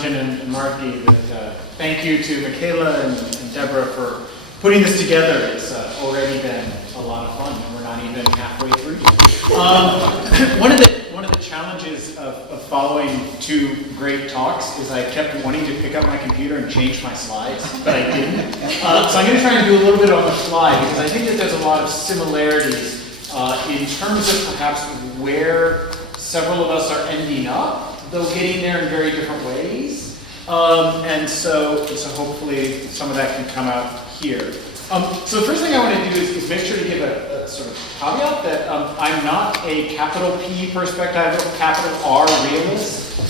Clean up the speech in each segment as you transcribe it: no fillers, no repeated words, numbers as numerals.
Anjan and Marthy, that thank you to Michaela and Deborah for putting this together. It's already been a lot of fun, and we're not even halfway through yet. One of the challenges of following two great talks is I kept wanting to pick up my computer and change my slides, but I didn't. So I'm going to try and do a little bit on the fly, because I think that there's a lot of similarities in terms of perhaps where several of us are ending up, though getting there in very different ways. And so hopefully some of that can come out here. So the first thing I want to do is make sure to give a sort of caveat that I'm not a capital P perspectival, capital R realist,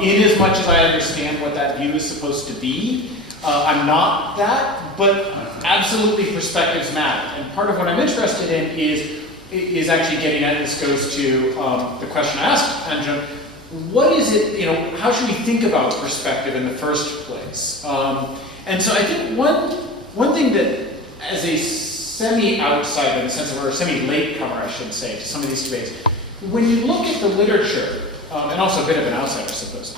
in as much as I understand what that view is supposed to be. I'm not that, but absolutely perspectives matter. And part of what I'm interested in is actually getting at, this goes to the question I asked Anja, what is it, how should we think about perspective in the first place? And so I think one thing that, as a semi-outsider, in the sense of, or a semi-latecomer, I should say, to some of these debates, when you look at the literature, and also a bit of an outsider, I suppose,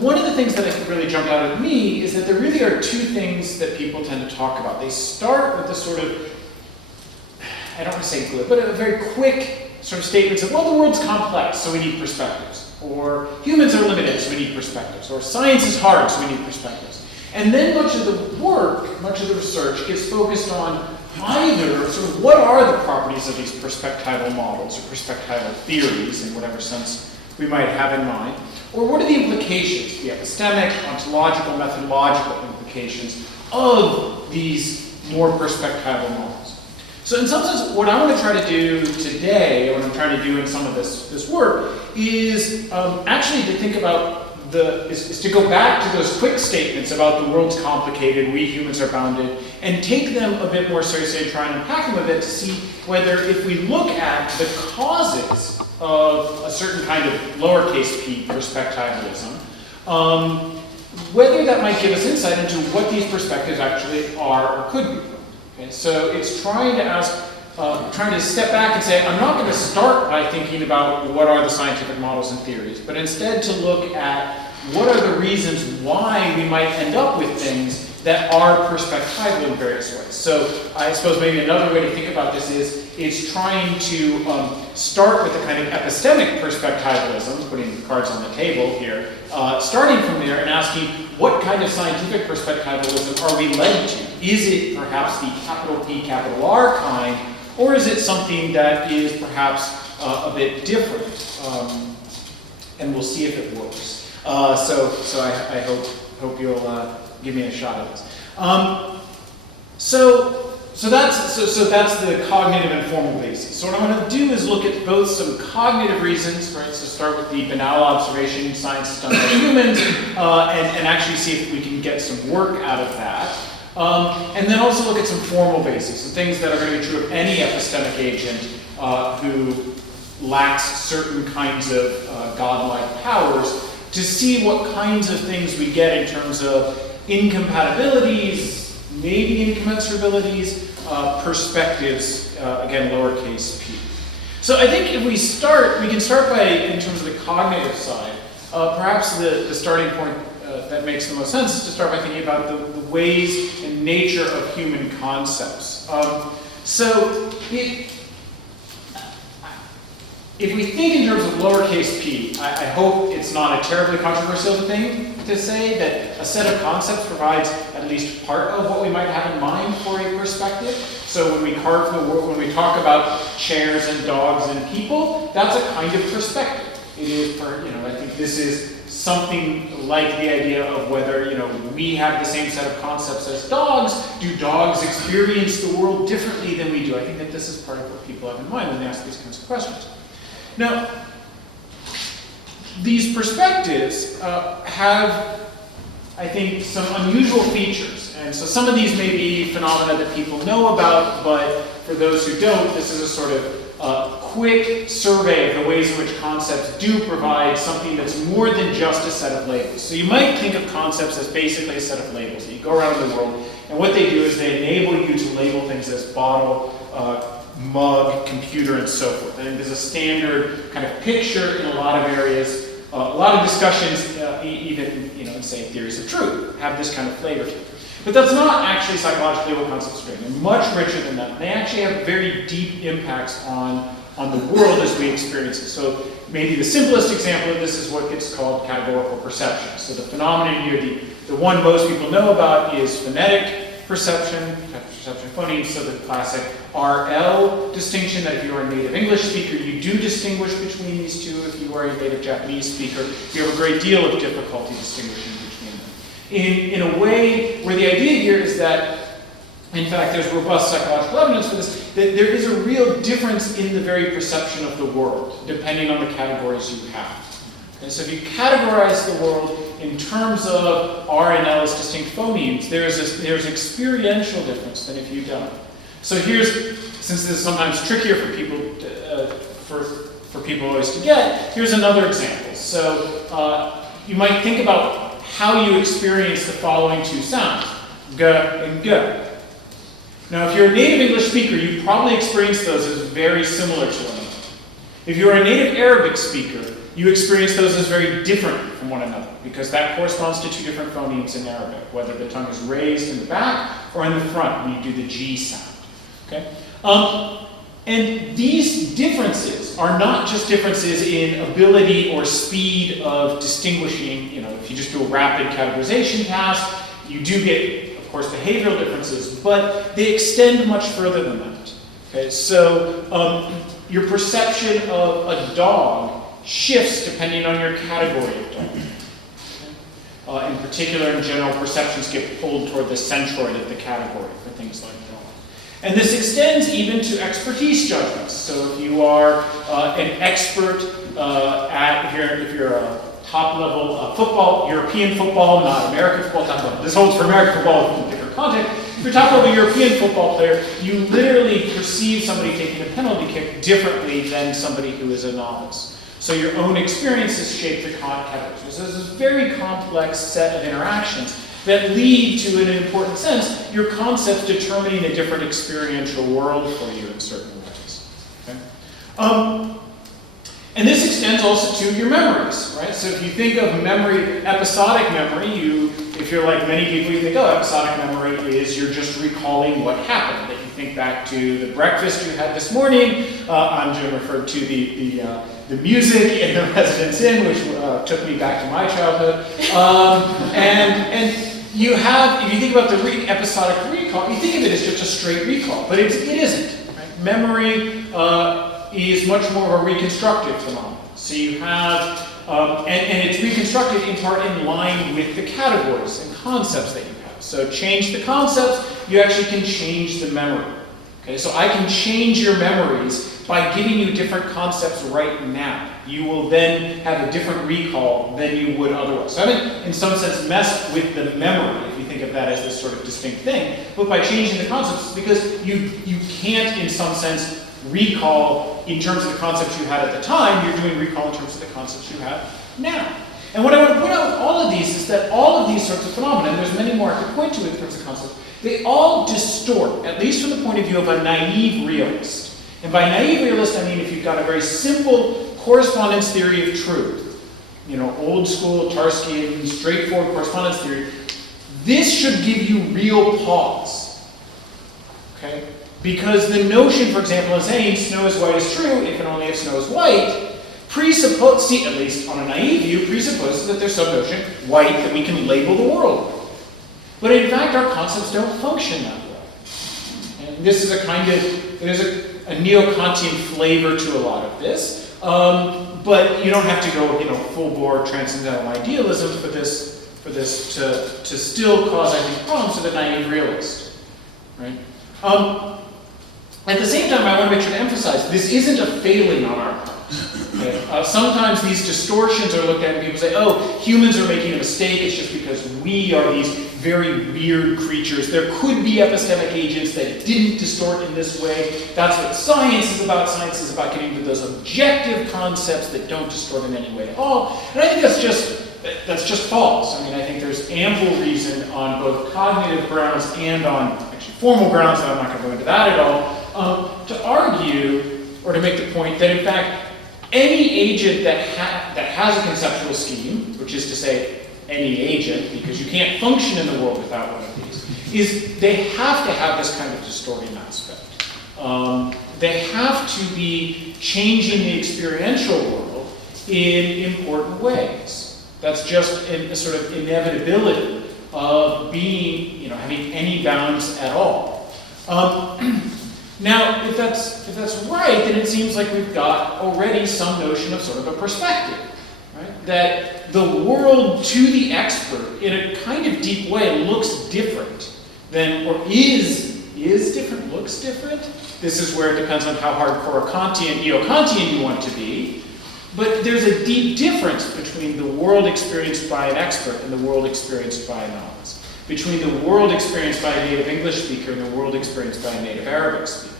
one of the things that I think really jumped out at me is that there really are two things that people tend to talk about. They start with the sort of, I don't want to say glib, but a very quick sort of statements of, well, the world's complex, so we need perspectives. Or humans are limited, so we need perspectives. Or science is hard, so we need perspectives. And then much of the work, much of the research gets focused on either sort of what are the properties of these perspectival models or perspectival theories in whatever sense we might have in mind, or what are the implications, the epistemic, ontological, methodological implications of these more perspectival models. So in some sense, what I want to try to do today, or what I'm trying to do in some of this work, is actually to think about is to go back to those quick statements about the world's complicated, we humans are bounded, and take them a bit more seriously and try and unpack them a bit to see whether, if we look at the causes of a certain kind of lowercase p perspectivalism, whether that might give us insight into what these perspectives actually are or could be. Okay, so it's trying to step back and say, I'm not going to start by thinking about what are the scientific models and theories, but instead to look at what are the reasons why we might end up with things that are perspectival in various ways. So I suppose maybe another way to think about this is trying to start with a kind of epistemic perspectivalism, putting the cards on the table here, starting from there and asking what kind of scientific perspectivalism are we led to? Is it perhaps the capital P, capital R kind, or is it something that is perhaps a bit different? And we'll see if it works. So I hope you'll give me a shot at this. So that's the cognitive and formal basis. So what I'm going to do is look at both some cognitive reasons, right? So start with the banal observation science is done by humans, and actually see if we can get some work out of that. And then also look at some formal bases, some things that are going to be true of any epistemic agent who lacks certain kinds of godlike powers, to see what kinds of things we get in terms of incompatibilities, maybe incommensurabilities, perspectives, again, lowercase p. So I think if we can start by, in terms of the cognitive side, perhaps the starting point that makes the most sense is to start by thinking about the ways and nature of human concepts. If we think in terms of lowercase p, I hope it's not a terribly controversial thing to say that a set of concepts provides at least part of what we might have in mind for a perspective. So when we carve the world, when we talk about chairs and dogs and people, that's a kind of perspective. It is, I think this is something like the idea of whether, we have the same set of concepts as dogs. Do dogs experience the world differently than we do? I think that this is part of what people have in mind when they ask these kinds of questions. Now, these perspectives have, I think, some unusual features. And so some of these may be phenomena that people know about, but for those who don't, this is a sort of quick survey of the ways in which concepts do provide something that's more than just a set of labels. So you might think of concepts as basically a set of labels that you go around the world, and what they do is they enable you to label things as bottle, mug, computer, and so forth. And there's a standard kind of picture in a lot of areas, a lot of discussions, even this kind of flavor to it. But that's not actually psychologically what concepts bring. They're much richer than that. They actually have very deep impacts on the world as we experience it. So maybe the simplest example of this is what gets called categorical perception. So the phenomenon here, the one most people know about is phonetic perception, perception phonemes, so the classic RL distinction, that if you are a native English speaker, you do distinguish between these two. If you are a native Japanese speaker, you have a great deal of difficulty distinguishing between them. In a way where the idea here is that, in fact, there's robust psychological evidence for this, that there is a real difference in the very perception of the world, depending on the categories you have. Okay, so if you categorize the world in terms of R and L as distinct phonemes, there's experiential difference than if you don't. So here's, since this is sometimes trickier for people for people always to get, here's another example. So you might think about how you experience the following two sounds, g and g. Now, if you're a native English speaker, you probably experience those as very similar to one another. If you're a native Arabic speaker, you experience those as very different from one another, because that corresponds to two different phonemes in Arabic, whether the tongue is raised in the back or in the front when you do the G sound. Okay? And these differences are not just differences in ability or speed of distinguishing. If you just do a rapid categorization task, you do get, of course, behavioral differences, but they extend much further than that. Okay? So your perception of a dog shifts depending on your category of dog. In particular, in general, perceptions get pulled toward the centroid of the category for things like dog. And this extends even to expertise judgments. So if you are an expert if you're a top-level football, European football, not American football, this holds for American football in a different context. If you're a top-level European football player, you literally perceive somebody taking a penalty kick differently than somebody who is a novice. So your own experiences shape the categories. So there's this very complex set of interactions that lead to, in an important sense, your concepts determining a different experiential world for you in certain ways. Okay? And this extends also to your memories, right? So if you think of memory, episodic memory, if you're like many people, you think, oh, episodic memory is you're just recalling what happened. That you think back to the breakfast you had this morning. Amjad referred to the music in the Residence Inn, which took me back to my childhood. And you have, if you think about the episodic recall, you think of it as just a straight recall, but it isn't. Right? Memory is much more of a reconstructive phenomenon. So you have, and it's reconstructed in part in line with the categories and concepts that you have. So change the concepts, you actually can change the memory. Okay, so I can change your memories by giving you different concepts right now. You will then have a different recall than you would otherwise. So I haven't, in some sense, messed with the memory, if you think of that as this sort of distinct thing, but by changing the concepts, because you can't, in some sense, recall in terms of the concepts you had at the time, you're doing recall in terms of the concepts you have now. And what I want to point out with all of these is that all of these sorts of phenomena, and there's many more I could point to in terms of concepts, they all distort, at least from the point of view of a naive realist. And by naive realist, I mean if you've got a very simple correspondence theory of truth, old school Tarskian, straightforward correspondence theory, this should give you real pause. Okay? Because the notion, for example, of saying snow is white is true, if and only if snow is white, at least on a naive view, presupposes that there's some notion, white, that we can label the world with. But in fact, our concepts don't function that way. And this is there's a neo-Kantian flavor to a lot of this. But you don't have to go, full-bore transcendental idealism for this to still cause, I think, problems to the naive realist. Right? At the same time, I want to make sure to emphasize, this isn't a failing on our part. Okay? Sometimes these distortions are looked at and people say, oh, humans are making a mistake, it's just because we are these very weird creatures. There could be epistemic agents that didn't distort in this way. That's what science is about. Science is about getting to those objective concepts that don't distort in any way at all. And I think that's just false. I mean, I think there's ample reason on both cognitive grounds and on actually formal grounds, and I'm not going to go into that at all, to argue or to make the point that in fact any agent that has a conceptual scheme, which is to say any agent, because you can't function in the world without one of these, is they have to have this kind of distorting aspect. They have to be changing the experiential world in important ways. That's just a sort of inevitability of being, having any bounds at all. Now, if that's right, then it seems like we've got already some notion of sort of a perspective, right? That the world to the expert, in a kind of deep way, looks different than, or is different, looks different. This is where it depends on how hardcore Kantian, neo-Kantian you want to be. But there's a deep difference between the world experienced by an expert and the world experienced by a novice. Between the world experienced by a native English speaker and the world experienced by a native Arabic speaker.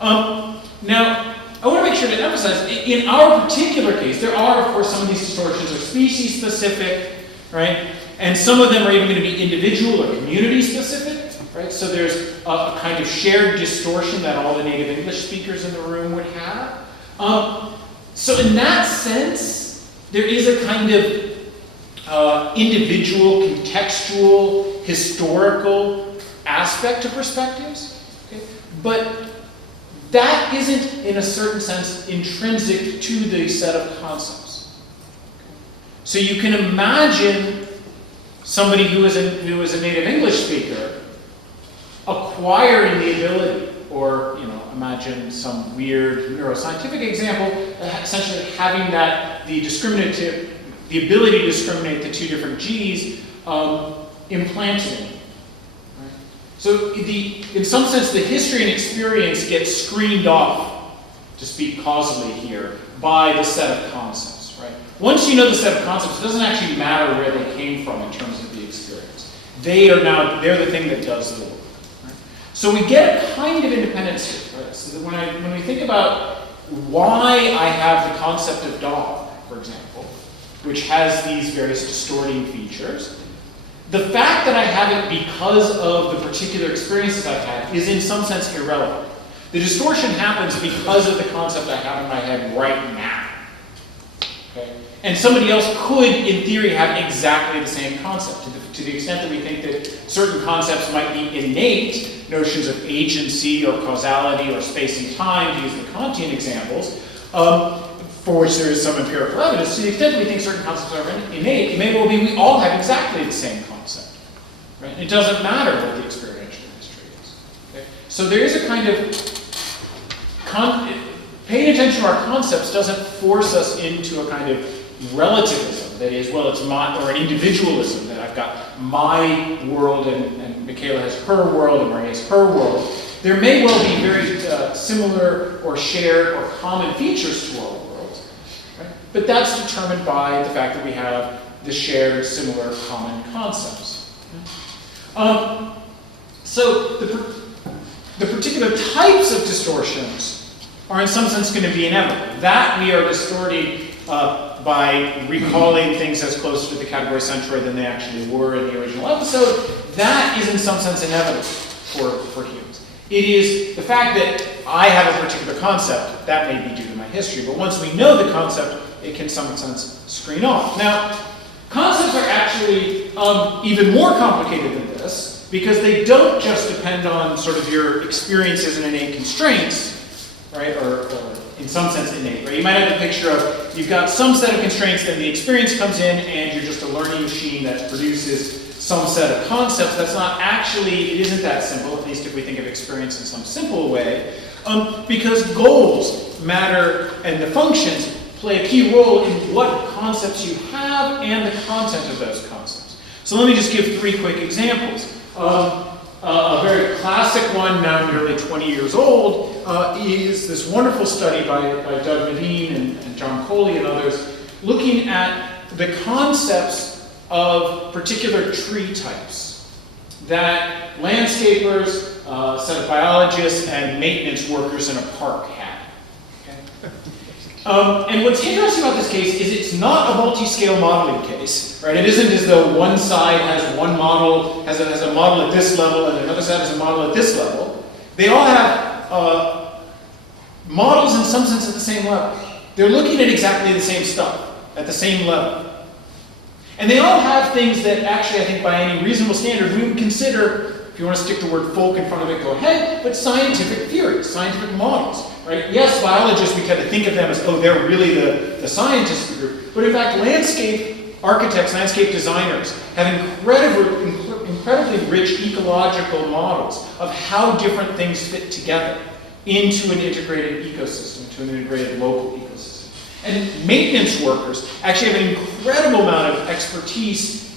Now, I want to make sure to emphasize, in our particular case, there are, of course, some of these distortions are species-specific, right? And some of them are even going to be individual or community-specific, right? So there's a kind of shared distortion that all the native English speakers in the room would have. So in that sense, there is a kind of individual, contextual, historical aspect to perspectives. Okay? But that isn't, in a certain sense, intrinsic to the set of concepts. So you can imagine somebody who is a native English speaker acquiring the ability, or imagine some weird neuroscientific example, essentially having the ability to discriminate the two different G's implanted in. Right? So in some sense, the history and experience gets screened off, to speak causally here, by the set of concepts. Right? Once you know the set of concepts, it doesn't actually matter where they came from in terms of the experience. They're the thing that does the work. So we get a kind of independence here, right? So that when we think about why I have the concept of dog, for example, which has these various distorting features, the fact that I have it because of the particular experiences I've had is in some sense irrelevant. The distortion happens because of the concept I have in my head right now. Okay? And somebody else could, in theory, have exactly the same concept. To the extent that we think that certain concepts might be innate, notions of agency or causality or space and time, to use the Kantian examples, for which there is some empirical evidence, to the extent that we think certain concepts are innate, it may well be we all have exactly the same concept. Right? It doesn't matter what the experiential history is. Okay? So there is a kind of paying attention to our concepts doesn't force us into a kind of relativism, that is, well, it's my, or an individualism, that I've got my world and Michaela has her world and Maria has her world. There may well be very similar or shared or common features to our worlds, right? But that's determined by the fact that we have the shared, similar, common concepts. So the particular types of distortions are in some sense going to be inevitable. That we are distorting by recalling things as close to the category centroid than they actually were in the original episode. That is in some sense inevitable for humans. It is the fact that I have a particular concept, that may be due to my history, but once we know the concept, it can in some sense screen off. Now, concepts are actually even more complicated than this, because they don't just depend on sort of your experiences and innate constraints, right, or in some sense innate, right? You might have a picture of, you've got some set of constraints, then the experience comes in, and you're just a learning machine that produces some set of concepts. That's not actually, it isn't that simple, at least if we think of experience in some simple way, because goals matter, and the functions play a key role in what concepts you have and the content of those concepts. So let me just give 3 quick examples. A very classic one, now nearly 20 years old, is this wonderful study by Doug Medine and John Coley and others, looking at the concepts of particular tree types that landscapers, a set of biologists, and maintenance workers in a park had. Okay? And what's interesting about this case is it's not a multiscale modeling case, right? It isn't as though one side has one model, has a model at this level, and another side has a model at this level. They all have models in some sense at the same level. They're looking at exactly the same stuff at the same level. And they all have things that actually, I think by any reasonable standard, we would consider, if you want to stick the word folk in front of it, go ahead, but scientific theories, scientific models, right? Yes, biologists, we tend to think of them as, oh, they're really the scientists of the group. But in fact, landscape architects, landscape designers have incredibly rich ecological models of how different things fit together into an integrated ecosystem, to an integrated local ecosystem. And maintenance workers actually have an incredible amount of expertise,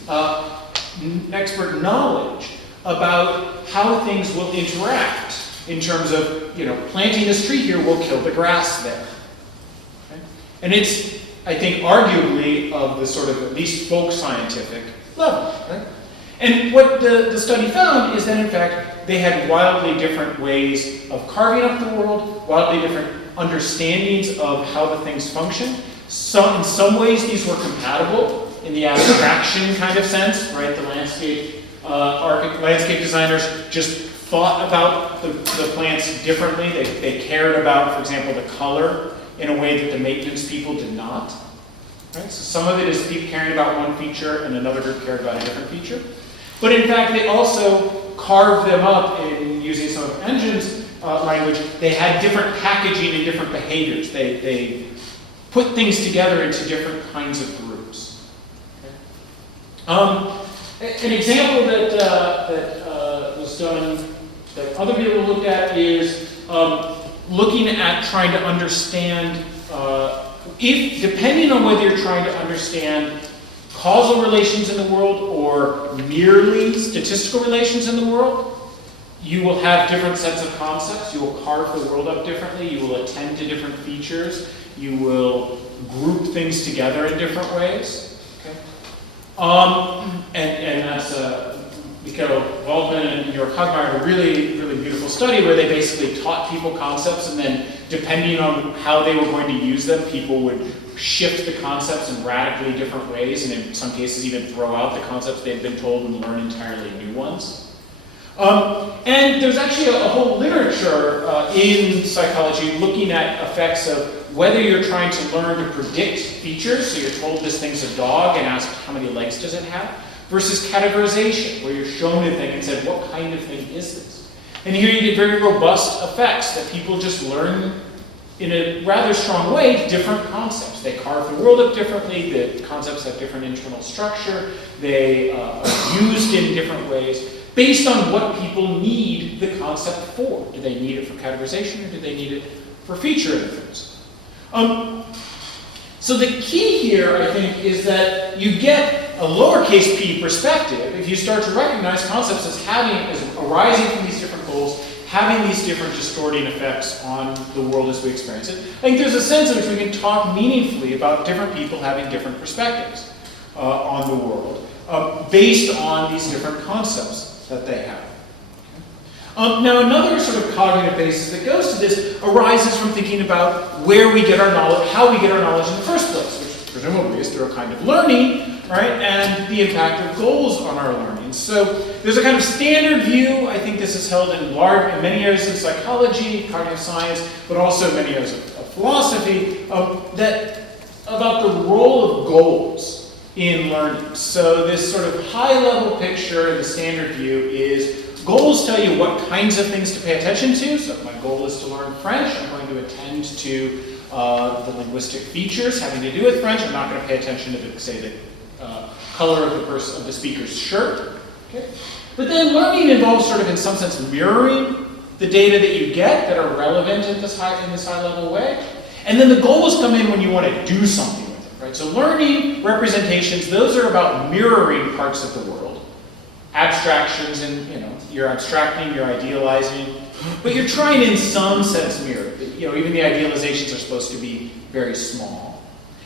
expert knowledge about how things will interact in terms of, planting this tree here will kill the grass there. Okay? And it's, I think, arguably of the sort of at least folk scientific level. Right? And what the study found is that, in fact, they had wildly different ways of carving up the world, wildly different understandings of how the things function. In some ways, these were compatible in the abstraction kind of sense, right? The landscape designers just thought about the plants differently. They cared about, for example, the color in a way that the maintenance people did not. Right? So some of it is people caring about one feature and another group cared about a different feature. But in fact, they also carved them up in using some of Engine's language. They had different packaging and different behaviors. They put things together into different kinds of groups. Okay? An example that was done that other people looked at is looking at trying to understand, depending on whether you're trying to understand causal relations in the world or merely statistical relations in the world, you will have different sets of concepts. You will carve the world up differently. You will attend to different features. You will group things together in different ways. Okay? And that's Mikhail Volpin and Jörg Hagmeier, a really, really beautiful study where they basically taught people concepts, and then depending on how they were going to use them, people would shift the concepts in radically different ways, and in some cases even throw out the concepts they'd been told and learn entirely new ones. And there's actually a whole literature in psychology looking at effects of whether you're trying to learn to predict features, so you're told this thing's a dog and asked how many legs does it have, versus categorization, where you're shown a thing and said, what kind of thing is this? And here you get very robust effects that people just learn in a rather strong way different concepts. They carve the world up differently, the concepts have different internal structure, they are used in different ways based on what people need the concept for. Do they need it for categorization or do they need it for feature inference? So the key here, I think, is that you get a lowercase p perspective if you start to recognize concepts as arising from these different goals, having these different distorting effects on the world as we experience it. I think there's a sense in which we can talk meaningfully about different people having different perspectives on the world based on these different concepts that they have. Now, another sort of cognitive basis that goes to this arises from thinking about where we get our knowledge, how we get our knowledge in the first place, which presumably is through a kind of learning, right, and the impact of goals on our learning. So there's a kind of standard view, I think this is held in many areas of psychology, cognitive science, but also many areas of philosophy, that about the role of goals in learning. So this sort of high-level picture in the standard view is goals tell you what kinds of things to pay attention to. So if my goal is to learn French, I'm going to attend to the linguistic features having to do with French. I'm not going to pay attention to, say, the color of the speaker's shirt. Okay? But then learning involves sort of, in some sense, mirroring the data that you get that are relevant in this high-level way. And then the goals come in when you want to do something with it. Right? So learning representations, those are about mirroring parts of the world. Abstractions, and you're abstracting, you're idealizing, but you're trying in some sense mirror. Even the idealizations are supposed to be very small.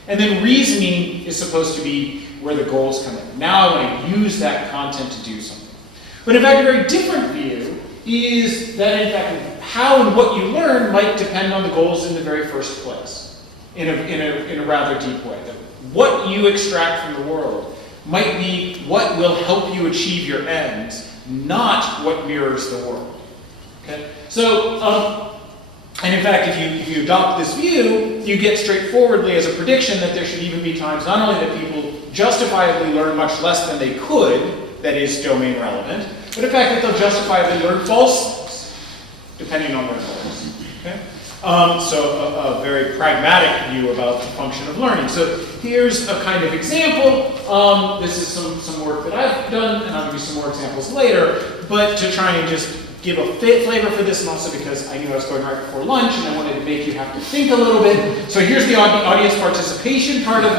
And then reasoning is supposed to be where the goals come in. Now I want to use that content to do something. But in fact, a very different view is that in fact how and what you learn might depend on the goals in the very first place, in a rather deep way. That what you extract from the world might be what will help you achieve your ends, not what mirrors the world. Okay? So, and in fact, if you adopt this view, you get straightforwardly as a prediction that there should even be times not only that people justifiably learn much less than they could, that is domain relevant, but in fact that they'll justifiably learn false things, depending on their goals. Okay? So a very pragmatic view about the function of learning. So here's a kind of example. This is some work that I've done, and I'll give you some more examples later, but to try and just give a flavor for this, and also because I knew I was going right before lunch, and I wanted to make you have to think a little bit. So here's the audience participation part of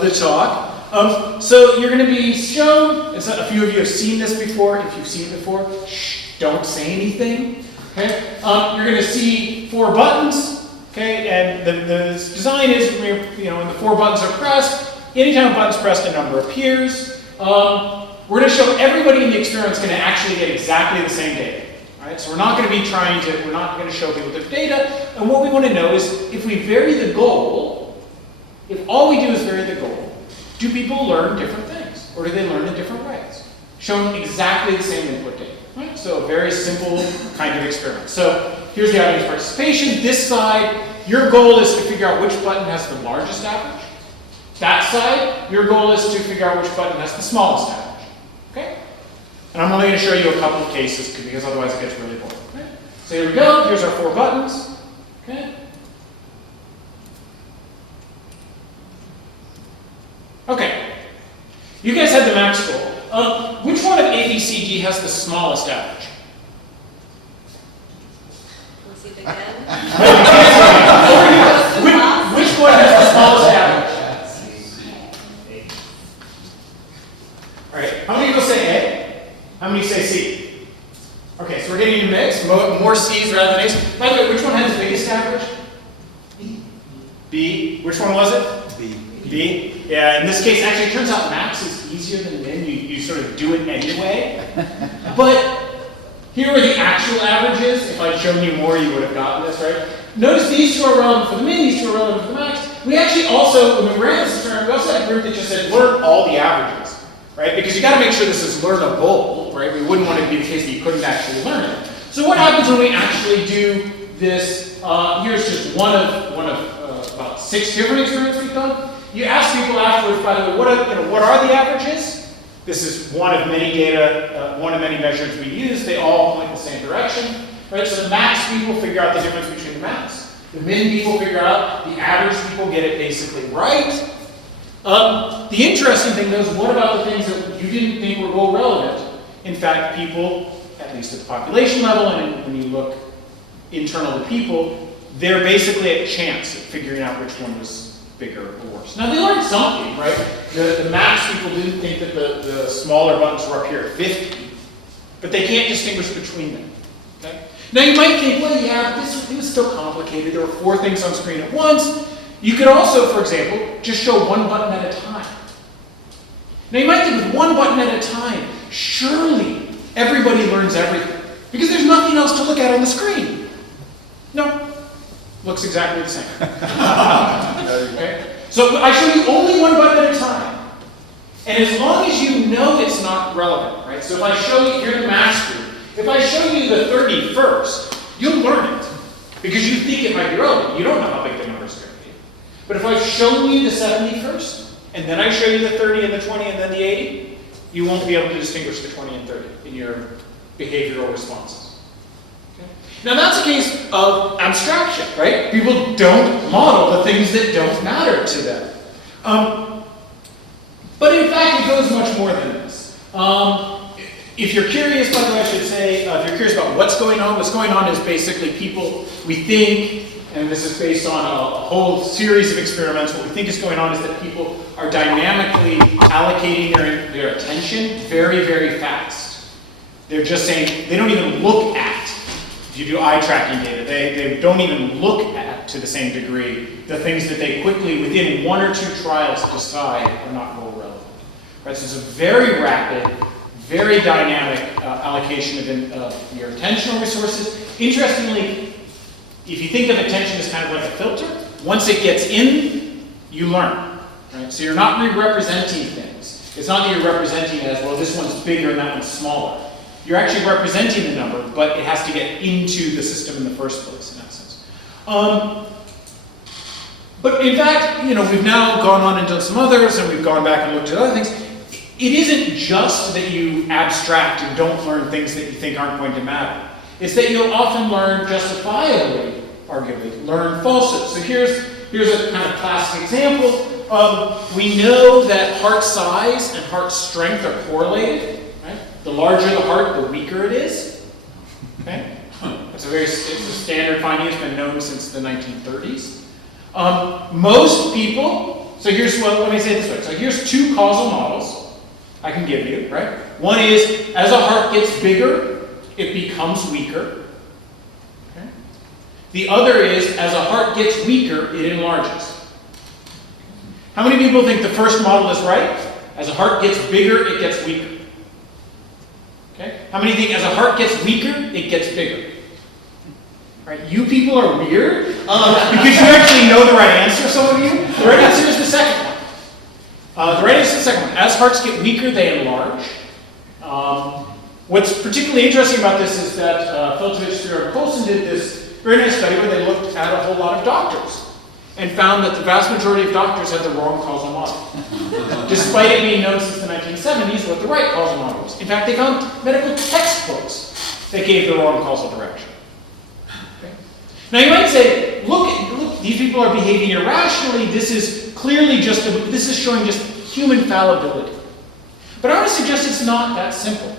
the talk. So you're going to be shown, a few of you have seen this before. If you've seen it before, shh, don't say anything. Okay? You're going to see 4 buttons. Okay, and the design is, when the 4 buttons are pressed, anytime a button's pressed, a number appears. We're going to show everybody in the experiment is going to actually get exactly the same data. Right? So we're not going to be we're not going to show people different data. And what we want to know is if we vary the goal, if all we do is vary the goal, do people learn different things? Or do they learn in different ways? Showing exactly the same input data. Right? So a very simple kind of experiment. So here's the audience participation. This side, your goal is to figure out which button has the largest average. That side, your goal is to figure out which button has the smallest average. Okay? And I'm only going to show you a couple of cases because otherwise it gets really boring. Okay? So here we go. Here's our 4 buttons. Okay? Okay. You guys had the max goal. Which one of A, B, C, D has the smallest average? Let's see if again. Which one has the smallest average? All right. How many people say A? How many say C? Okay, so we're getting a mix. More C's rather than A's. By the way, which one has the biggest average? B. Which one was it? B. B. Yeah, in this case, actually, it turns out max is easier than min. You sort of do it anyway. But here are the actual averages. If I'd shown you more, you would have gotten this, right? Notice these 2 are relevant for the min, these 2 are relevant for the max. We actually also, when we ran this experiment, we also had a group that just said, learn all the averages. Right? Because you got to make sure this is learnable, right? We wouldn't want it to be the case that you couldn't actually learn it. So what happens when we actually do this? Here's just one of about 6 different experiments we've done. You ask people afterwards, by the way, what are the averages? This is one of many data, one of many measures we use. They all point in the same direction, right? So the max people figure out the difference between the max. The min people figure out. The average people get it basically right. The interesting thing though is what about the things that you didn't think were goal relevant? In fact, people, at least at the population level, and when you look internal to people, they're basically at chance at figuring out which one was bigger or worse. Now they learned something, right? The max people didn't think that the smaller buttons were up here at 50, but they can't distinguish between them. Okay? Now you might think, well, yeah, it was still complicated. There were 4 things on screen at once. You could also, for example, just show 1 button at a time. Now you might think with 1 button at a time, surely everybody learns everything. Because there's nothing else to look at on the screen. No. Looks exactly the same. Okay? So I show you only 1 button at a time. And as long as you know it's not relevant, right? So if I show you, here in the max group, if I show you the 30 first, you'll learn it. Because you think it might be relevant. You don't know how big the number is going to be. But if I've shown you the 70 first, and then I show you the 30 and the 20 and then the 80, you won't be able to distinguish the 20 and 30 in your behavioral responses. Okay? Now that's a case of abstraction, right? People don't model the things that don't matter to them. But in fact, it goes much more than this. If you're curious, by the way, I should say, if you're curious about what's going on is basically people, we think, and this is based on a whole series of experiments, what we think is going on is that people are dynamically allocating their attention very, very fast. They're just saying, they don't even look at, if you do eye tracking data, they don't even look at, to the same degree, the things that they quickly, within 1 or 2 trials, decide are not goal relevant. Right? So it's a very rapid, very dynamic allocation of your attentional resources. Interestingly, if you think of attention as kind of like a filter, once it gets in, you learn. Right? So you're not re-representing things. It's not that you're representing as, well, this one's bigger and that one's smaller. You're actually representing the number, but it has to get into the system in the first place, in that sense. But in fact, we've now gone on and done some others, and we've gone back and looked at other things. It isn't just that you abstract and don't learn things that you think aren't going to matter. It's that you'll often learn justifiably, arguably, learn falsehoods. So here's a kind of classic example. We know that heart size and heart strength are correlated. Right? The larger the heart, the weaker it is. Okay? It's a standard finding. It's been known since the 1930s. Most people, so let me say it this way. So here's two causal models I can give you, right? One is, as a heart gets bigger, it becomes weaker. Okay? The other is, as a heart gets weaker, it enlarges. How many people think the first model is right? As a heart gets bigger, it gets weaker. Okay? How many think as a heart gets weaker, it gets bigger? Right? You people are weird because you actually know the right answer, some of you. The right answer is the second one. The right answer is the second one. As hearts get weaker, they enlarge. What's particularly interesting about this is that Filtovich, Spear, and Coulson did this very nice study where they looked at a whole lot of doctors and found that the vast majority of doctors had the wrong causal model. Despite it being known since the 1970s what the right causal model was. In fact, they found medical textbooks that gave the wrong causal direction. Okay? Now you might say, look, these people are behaving irrationally. This is clearly this is showing just human fallibility. But I want to suggest it's not that simple.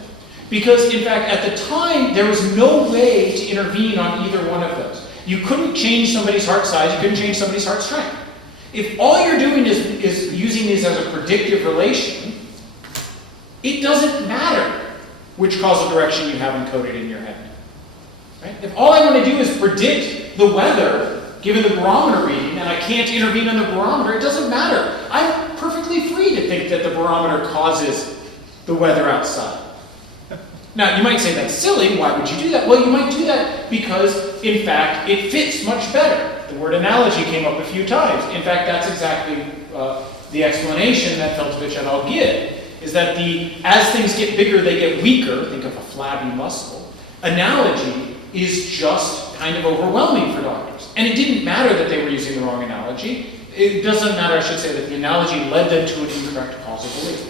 Because, in fact, at the time, there was no way to intervene on either one of those. You couldn't change somebody's heart size, you couldn't change somebody's heart strength. If all you're doing is using these as a predictive relation, it doesn't matter which causal direction you have encoded in your head. Right? If all I want to do is predict the weather, given the barometer reading, and I can't intervene on the barometer, it doesn't matter. I'm perfectly free to think that the barometer causes the weather outside. Now, you might say that's silly. Why would you do that? Well, you might do that because, in fact, it fits much better. The word analogy came up a few times. In fact, that's exactly the explanation that Filtovich et al. Give, is that as things get bigger, they get weaker. Think of a flabby muscle. Analogy is just kind of overwhelming for doctors. And it didn't matter that they were using the wrong analogy. It doesn't matter, I should say, that the analogy led them to an incorrect causal belief.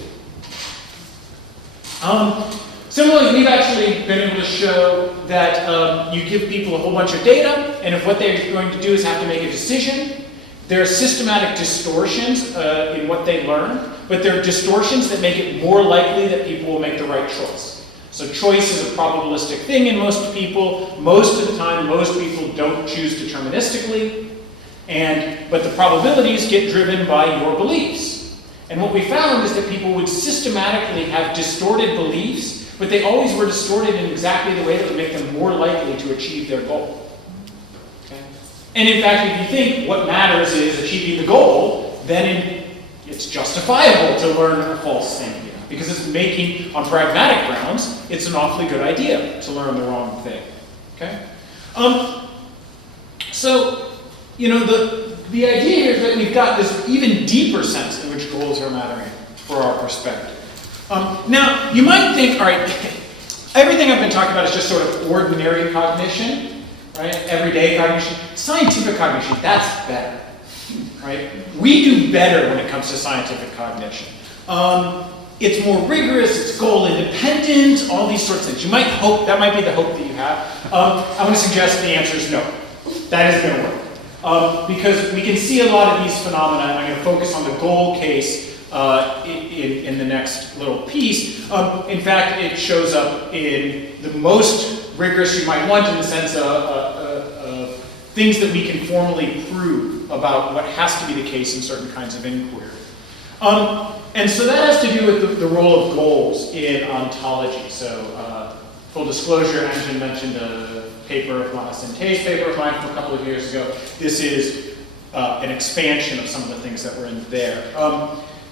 Similarly, we've actually been able to show that you give people a whole bunch of data, and if what they're going to do is have to make a decision, there are systematic distortions in what they learn, but there are distortions that make it more likely that people will make the right choice. So choice is a probabilistic thing in most people. Most of the time, most people don't choose deterministically, but the probabilities get driven by your beliefs. And what we found is that people would systematically have distorted beliefs, but they always were distorted in exactly the way that would make them more likely to achieve their goal. Okay? And in fact, if you think what matters is achieving the goal, then it's justifiable to learn a false thing. Because it's making, on pragmatic grounds, it's an awfully good idea to learn the wrong thing. Okay? So, the idea here is that we've got this even deeper sense in which goals are mattering for our perspective. Now, you might think, all right, everything I've been talking about is just sort of ordinary cognition, right? Everyday cognition. Scientific cognition, that's better, right? We do better when it comes to scientific cognition. It's more rigorous, it's goal independent, all these sorts of things. You might hope, that might be the hope that you have. I want to suggest the answer is no. That isn't going to work. Because we can see a lot of these phenomena, and I'm going to focus on the goal case in the next little piece. In fact, it shows up in the most rigorous you might want in the sense of things that we can formally prove about what has to be the case in certain kinds of inquiry. And so that has to do with the role of goals in ontology. So full disclosure, Angela mentioned a paper of mine, a Centé's paper of mine from a couple of years ago. This is an expansion of some of the things that were in there.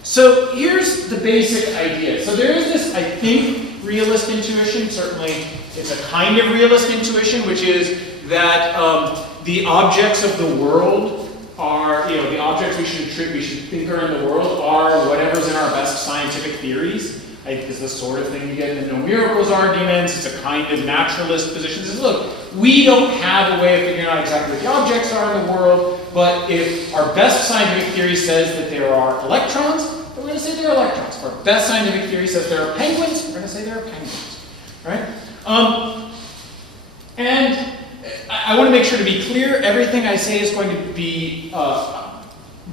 So here's the basic idea. So there is this, I think, realist intuition. Certainly it's a kind of realist intuition, which is that the objects of the world are, the objects we should think are in the world are whatever's in our best scientific theories. Is the sort of thing you get in the no miracles arguments. It's a kind of naturalist position. It says, look, we don't have a way of figuring out exactly what the objects are in the world. but if our best scientific theory says that there are electrons, we're going to say there are electrons. If our best scientific theory says there are penguins, we're going to say there are penguins. Right? And I want to make sure to be clear, everything I say is going to be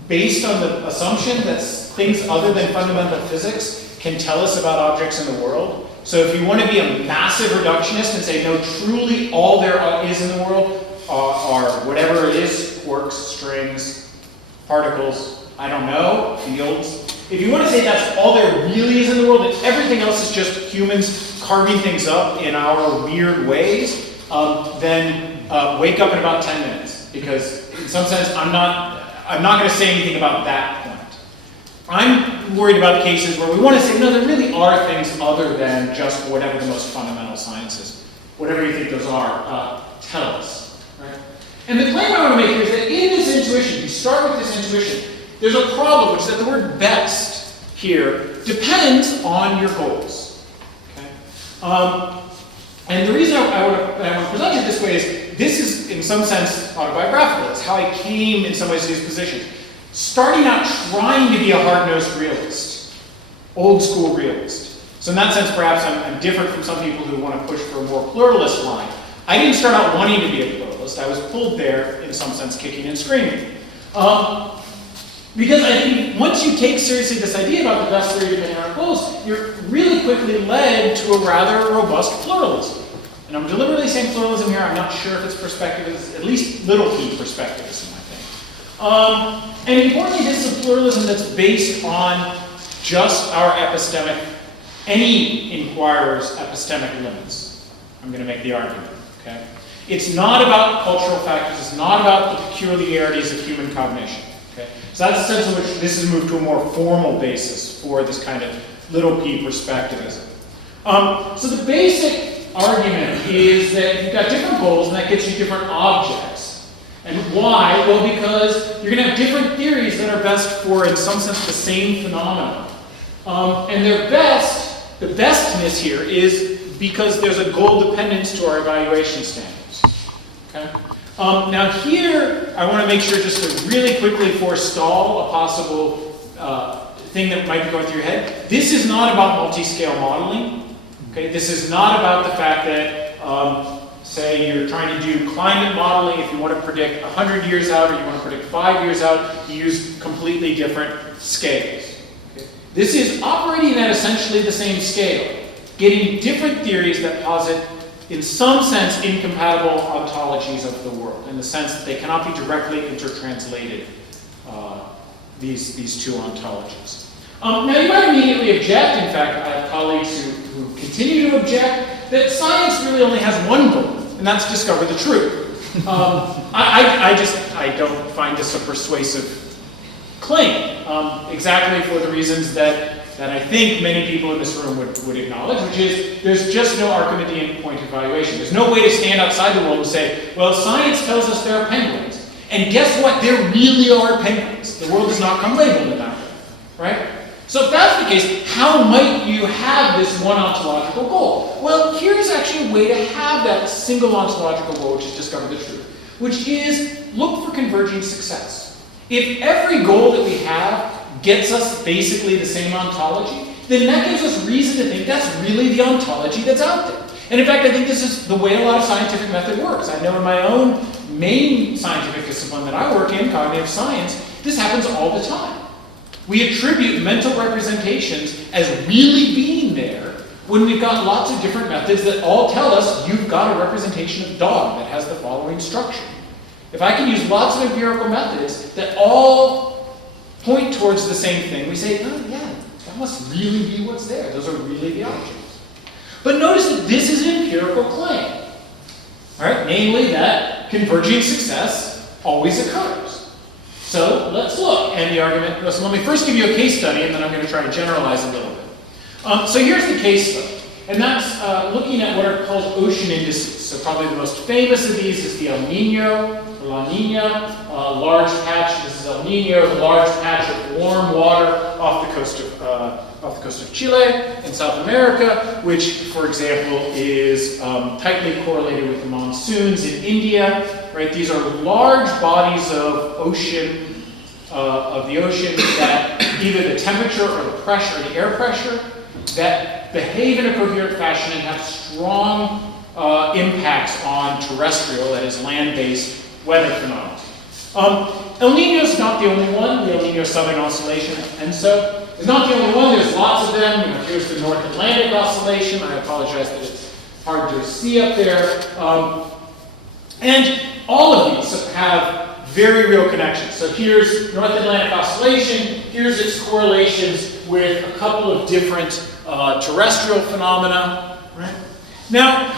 based on the assumption that things other than fundamental physics can tell us about objects in the world. So if you want to be a massive reductionist and say, no, truly all there is in the world are whatever it is, quarks, strings, particles, I don't know, fields. If you want to say that's all there really is in the world, that everything else is just humans carving things up in our weird ways, then wake up in about 10 minutes. Because in some sense, I'm not going to say anything about that point. I'm worried about cases where we want to say, no, there really are things other than just whatever the most fundamental sciences, whatever you think those are, tell us. Right? And the claim I want to make here is that in this intuition, you start with this intuition, there's a problem, which is that the word best here depends on your goals. Okay? And the reason I want to present it this way is this is, in some sense, autobiographical. It's how I came, in some ways, to these positions. Starting out trying to be a hard-nosed realist, old-school realist. So in that sense, perhaps I'm different from some people who want to push for a more pluralist line. I didn't start out wanting to be a pluralist. I was pulled there, in some sense, kicking and screaming. Because I think once you take seriously this idea about the best theory depending on our goals, you're really quickly led to a rather robust pluralism. And I'm deliberately saying pluralism here. I'm not sure if it's perspectivism, at least little p perspectivism, I think. And importantly, this is a pluralism that's based on just our epistemic, any inquirer's epistemic limits. I'm going to make the argument, okay? It's not about cultural factors. It's not about the peculiarities of human cognition, okay? So that's the sense in which this has moved to a more formal basis for this kind of little p perspectivism. So the basic argument is that you've got different goals, and that gets you different objects. And why? Well, because you're going to have different theories that are best for, in some sense, the same phenomenon. And they're best, the bestness here is because there's a goal dependence to our evaluation standards. Okay? Now here, I want to make sure just to really quickly forestall a possible thing that might be going through your head. This is not about multiscale modeling. Okay? This is not about the fact that say you're trying to do climate modeling, if you want to predict 100 years out or you want to predict 5 years out, you use completely different scales. Okay? This is operating at essentially the same scale, getting different theories that posit, in some sense, incompatible ontologies of the world, in the sense that they cannot be directly intertranslated, these two ontologies. Now you might immediately object, in fact, I have colleagues who continue to object, that science really only has one goal, and that's discover the truth. I don't find this a persuasive claim, exactly for the reasons that I think many people in this room would acknowledge, which is there's just no Archimedean point evaluation. There's no way to stand outside the world and say, well, science tells us there are penguins. And guess what? There really are penguins. The world does not come labeled in that way, right? So if that's the case, how might you have this one ontological goal? Well, here's actually a way to have that single ontological goal, which is discover the truth, which is look for converging success. If every goal that we have gets us basically the same ontology, then that gives us reason to think that's really the ontology that's out there. And in fact, I think this is the way a lot of scientific method works. I know in my own main scientific discipline that I work in, cognitive science, this happens all the time. We attribute mental representations as really being there when we've got lots of different methods that all tell us you've got a representation of dog that has the following structure. If I can use lots of empirical methods that all point towards the same thing, we say, oh yeah, that must really be what's there. Those are really the objects. But notice that this is an empirical claim, right? Namely that converging success always occurs. So let's look. And the argument, so let me first give you a case study, and then I'm going to try to generalize a little bit. So here's the case study. And that's looking at what are called ocean indices. So probably the most famous of these is the El Nino, or La Nina, large patch. This is El Nino, the large patch of warm water off the coast of Chile in South America, which, for example, is tightly correlated with the monsoons in India. right? These are large bodies of ocean, of the ocean that either the temperature or the pressure, or the air pressure, that behave in a coherent fashion and have strong impacts on terrestrial, that is land-based weather phenomena. El Nino is not the only one. The El Nino Southern Oscillation, ENSO, is not the only one. There's lots of them. Here's the North Atlantic Oscillation. I apologize that it's hard to see up there. And all of these have very real connections. So here's North Atlantic Oscillation. Here's its correlations with a couple of different terrestrial phenomena. Right? Now,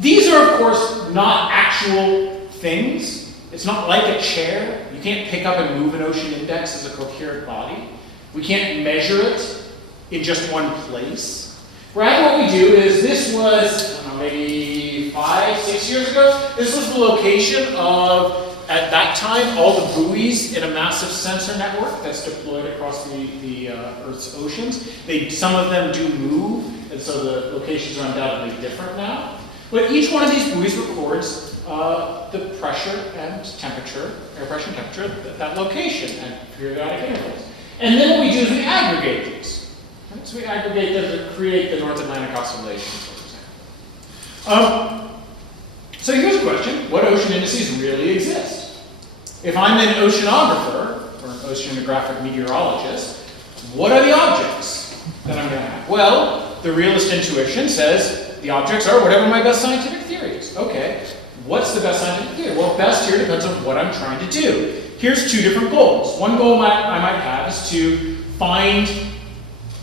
these are, of course, not actual things. It's not like a chair. You can't pick up and move an ocean index as a coherent body. We can't measure it in just one place. Rather, what we do is, this was, I don't know, maybe 5, 6 years ago, this was the location of, at that time, all the buoys in a massive sensor network that's deployed across the Earth's oceans. Some of them do move, and so the locations are undoubtedly different now. But each one of these buoys records the pressure and temperature, air pressure and temperature at that location at periodic intervals. And then what we do is we aggregate these. Right? So we aggregate them to create the North Atlantic Oscillation, for example. So here's a question: what ocean indices really exist? If I'm an oceanographer, or an oceanographic meteorologist, what are the objects that I'm going to have? Well, the realist intuition says the objects are whatever my best scientific theory is. Okay, what's the best scientific theory? Well, best here depends on what I'm trying to do. Here's two different goals. One goal I might have is to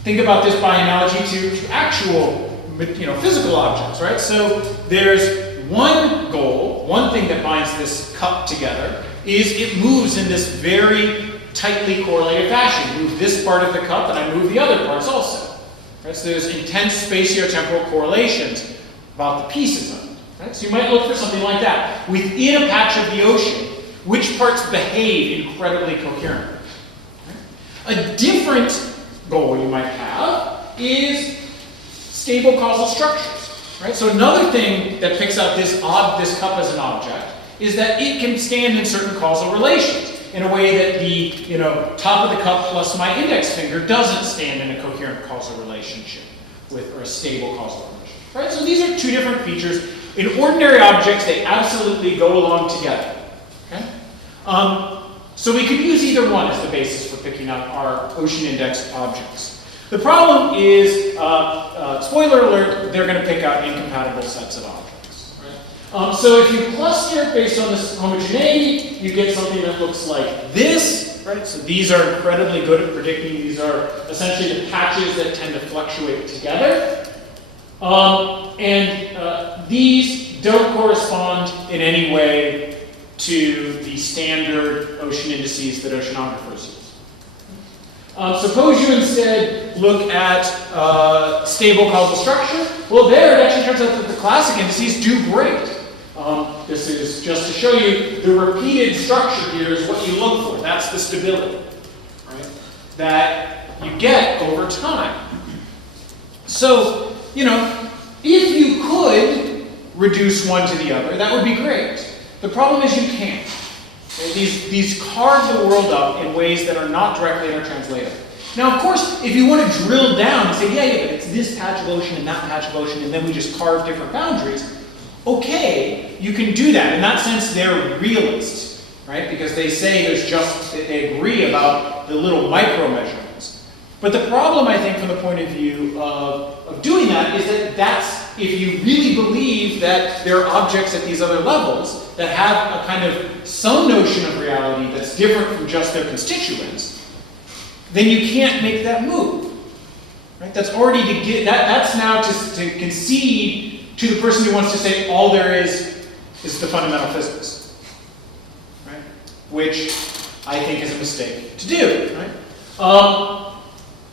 think about this by analogy to actual, physical objects, right? So there's one goal, one thing that binds this cup together, is it moves in this very tightly correlated fashion. Move this part of the cup, and I move the other parts also. Right? So there's intense spatiotemporal correlations about the pieces of it. Right? So you might look for something like that. Within a patch of the ocean, which parts behave incredibly coherently? Right? A different goal you might have is stable causal structures. Right? So another thing that picks up this cup as an object is that it can stand in certain causal relations in a way that the top of the cup plus my index finger doesn't stand in a coherent causal relationship or a stable causal relationship. Right? So these are two different features. In ordinary objects, they absolutely go along together. Okay? So we could use either one as the basis for picking up our ocean index objects. The problem is, spoiler alert, they're going to pick out incompatible sets of objects. Right? So if you cluster based on this homogeneity, you get something that looks like this. Right? So these are incredibly good at predicting. These are essentially the patches that tend to fluctuate together. These don't correspond in any way to the standard ocean indices that oceanographers use. Suppose you instead look at stable causal structure. Well, there it actually turns out that the classic indices do great. This is just to show you the repeated structure here is what you look for. That's the stability, right? That you get over time. So, if you could reduce one to the other, that would be great. The problem is you can't. Okay? These carve the world up in ways that are not directly intertranslatable. Now, of course, if you want to drill down and say, but it's this patch of ocean and that patch of ocean, and then we just carve different boundaries, okay, you can do that. In that sense, they're realists, right? Because they say they agree about the little micro measurements. But the problem, I think, from the point of view of doing that is that if you really believe that there are objects at these other levels that have a kind of some notion of reality that's different from just their constituents, then you can't make that move. Right? That's already that's now to concede to the person who wants to say all there is the fundamental physics. Right? Which I think is a mistake to do. Right?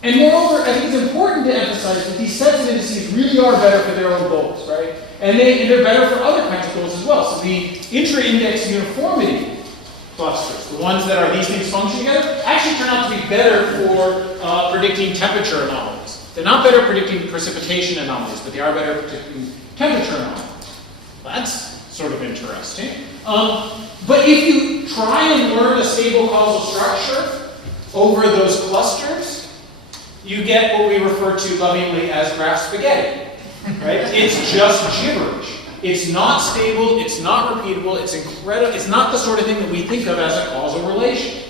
And moreover, I think it's important to emphasize that these sets of indices really are better for their own goals, right? And they're better for other kinds of goals as well. So the intra-index uniformity clusters, the ones that are these things function together, actually turn out to be better for predicting temperature anomalies. They're not better at predicting precipitation anomalies, but they are better at predicting temperature anomalies. That's sort of interesting. But if you try and learn a stable causal structure over those clusters, you get what we refer to lovingly as graph spaghetti, right? It's just gibberish. It's not stable, it's not repeatable, it's incredible, it's not the sort of thing that we think of as a causal relation,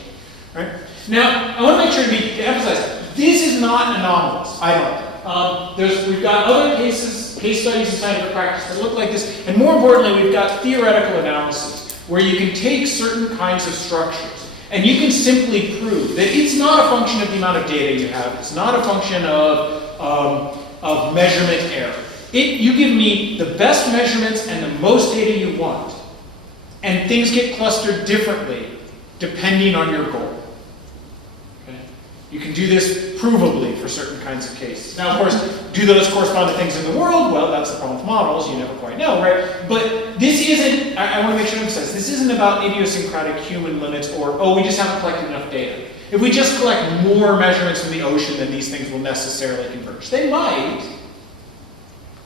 right? Now, I want to make sure to emphasize, this is not anomalous, I don't think. We've got other case studies in scientific practice that look like this, and more importantly, we've got theoretical analysis, where you can take certain kinds of structures, and you can simply prove that it's not a function of the amount of data you have, it's not a function of measurement error. You give me the best measurements and the most data you want, and things get clustered differently depending on your goal. Okay? You can do this provably for certain kinds of cases. Now, of course, do those correspond to things in the world? Well, that's the problem with models. You never quite know, right? But this isn't, I want to make sure to emphasize, this isn't about idiosyncratic human limits or, oh, we just haven't collected enough data. If we just collect more measurements from the ocean, then these things will necessarily converge. They might,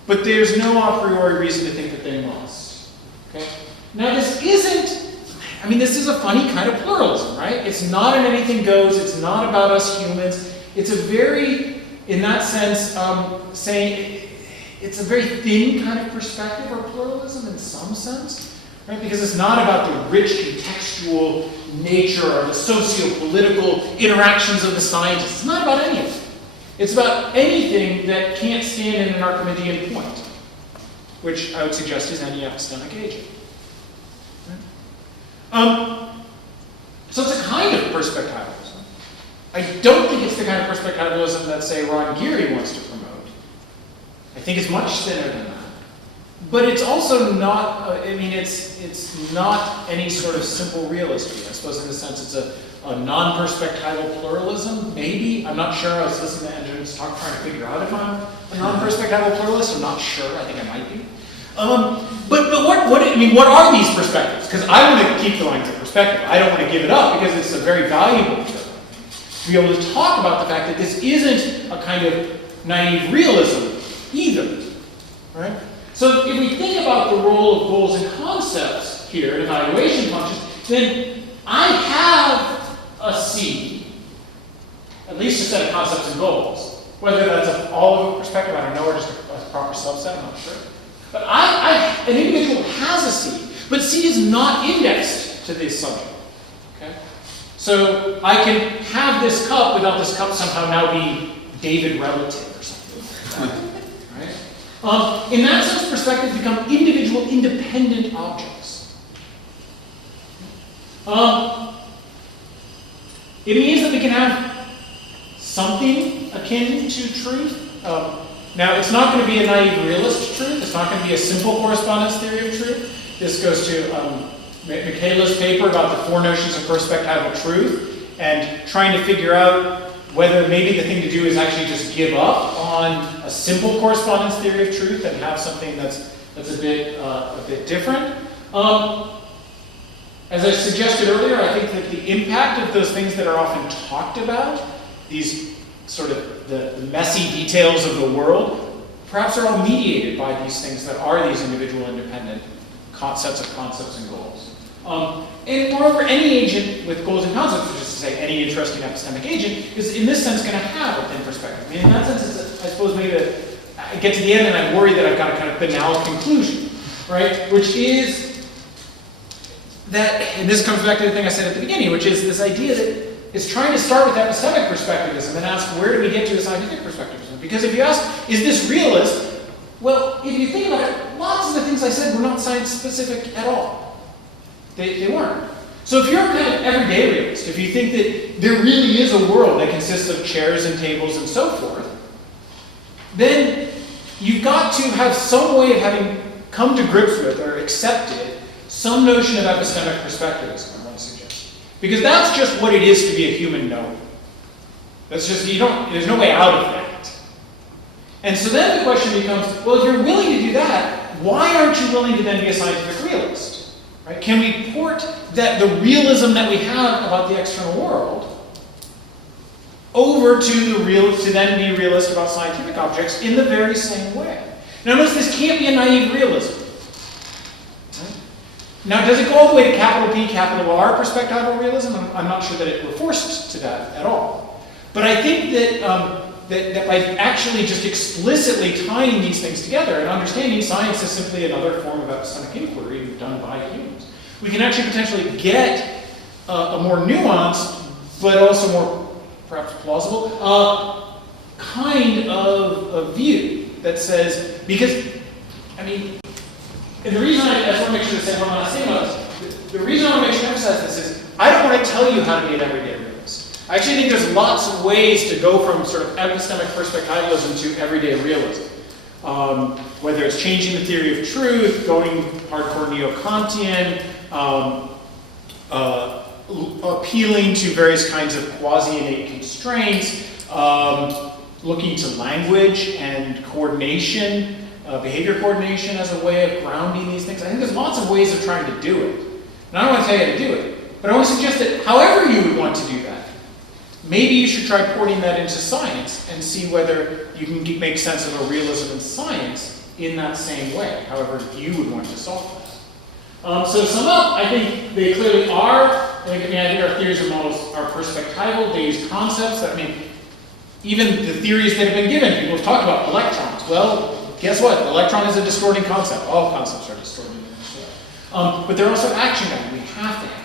but there's no a priori reason to think that they must. Okay? Now, this is a funny kind of pluralism, right? It's not an anything goes, it's not about us humans. It's a very, in that sense, saying it's a very thin kind of perspective or pluralism in some sense, right? Because it's not about the rich contextual nature or the socio-political interactions of the scientists. It's not about any of it. It's about anything that can't stand in an Archimedean point, which I would suggest is any epistemic agent. So it's a kind of perspectivalism. I don't think it's the kind of perspectivalism that, say, Ron Geary wants to promote. I think it's much thinner than that. But it's also not, it's not any sort of simple realism. I suppose in the sense it's a non-perspectival pluralism, maybe. I'm not sure. I was listening to Andrew's talk trying to figure out if I'm a non-perspectival pluralist. I'm not sure. I think I might be. But what are these perspectives? Because I want to keep the lines of perspective. I don't want to give it up because it's a very valuable thing. To be able to talk about the fact that this isn't a kind of naive realism either, right? So if we think about the role of goals and concepts here in evaluation functions, then I have a C, at least a set of concepts and goals. Whether that's all of a perspective, I don't know, or just a proper subset, I'm not sure. But an individual has a C, but C is not indexed to this subject. Okay? So I can have this cup without this cup somehow now be David relative or something. Right? In that sense, perspectives become individual, independent objects. It means that we can have something akin to truth. Now, it's not going to be a naive realist truth. It's not going to be a simple correspondence theory of truth. This goes to Michaela's paper about the 4 notions of perspectival truth and trying to figure out whether maybe the thing to do is actually just give up on a simple correspondence theory of truth and have something that's a bit different. As I suggested earlier, I think that the impact of those things that are often talked about, these sort of the messy details of the world, perhaps are all mediated by these things that are these individual independent sets of concepts and goals. And moreover, any agent with goals and concepts, which is to say any interesting epistemic agent, is in this sense going to have a thin perspective. I mean, in that sense, I suppose maybe I get to the end and I worry that I've got a kind of banal conclusion, right? Which is that, and this comes back to the thing I said at the beginning, which is this idea that it's trying to start with epistemic perspectivism and ask, where do we get to the scientific perspectivism? Because if you ask, is this realist? Well, if you think about it, lots of the things I said were not science-specific at all. They weren't. So if you're a kind of everyday realist, if you think that there really is a world that consists of chairs and tables and so forth, then you've got to have some way of having come to grips with or accepted some notion of epistemic perspectivism, I want to suggest. Because that's just what it is to be a human knower. That's just, there's no way out of that. And so then the question becomes, well, if you're willing to do that, why aren't you willing to then be a scientific realist? Right? Can we port the realism that we have about the external world over to then be realist about scientific objects in the very same way? Now notice this can't be a naive realism. Right? Now, does it go all the way to capital P, capital R perspectival realism? I'm not sure that it we're forced to that at all. But I think that, that by actually just explicitly tying these things together and understanding science is simply another form of epistemic inquiry done by humans, we can actually potentially get a more nuanced, but also more perhaps plausible, kind of view that says, because, I mean, and the reason I just want to make sure to say one last thing about this, the reason I want to make sure to emphasize this is, I don't want to tell you how to be an everyday realist. I actually think there's lots of ways to go from sort of epistemic perspectivalism to everyday realism. Whether it's changing the theory of truth, going hardcore neo-Kantian, appealing to various kinds of quasi-innate constraints, looking to language and coordination, behavior coordination as a way of grounding these things. I think there's lots of ways of trying to do it. And I don't want to tell you how to do it, but I want to suggest that however you would want to do that, maybe you should try porting that into science and see whether you can make sense of a realism in science in that same way, however you would want to solve that. So to sum up, I think they clearly are. I think our theories and models are perspectival. They use concepts that, even the theories that have been given, people have talked about electrons. Well, guess what? The electron is a distorting concept. All concepts are distorting in this way. But they're also action-bound. We have to have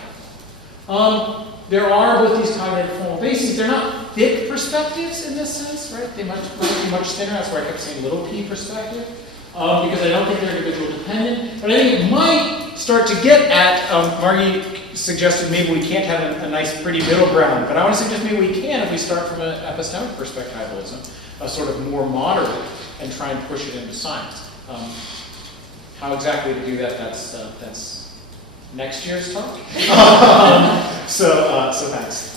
them. There are both these cognitive formal bases. They're not thick perspectives in this sense, right? They might be much thinner. That's why I kept saying little p perspective, because I don't think they're individual dependent. But I think it might start to get at, Margie suggested maybe we can't have a nice pretty middle ground, but I want to suggest maybe we can if we start from an epistemic perspectivalism, a sort of more moderate, and try and push it into science. How exactly to do that, that's next year's talk. So thanks.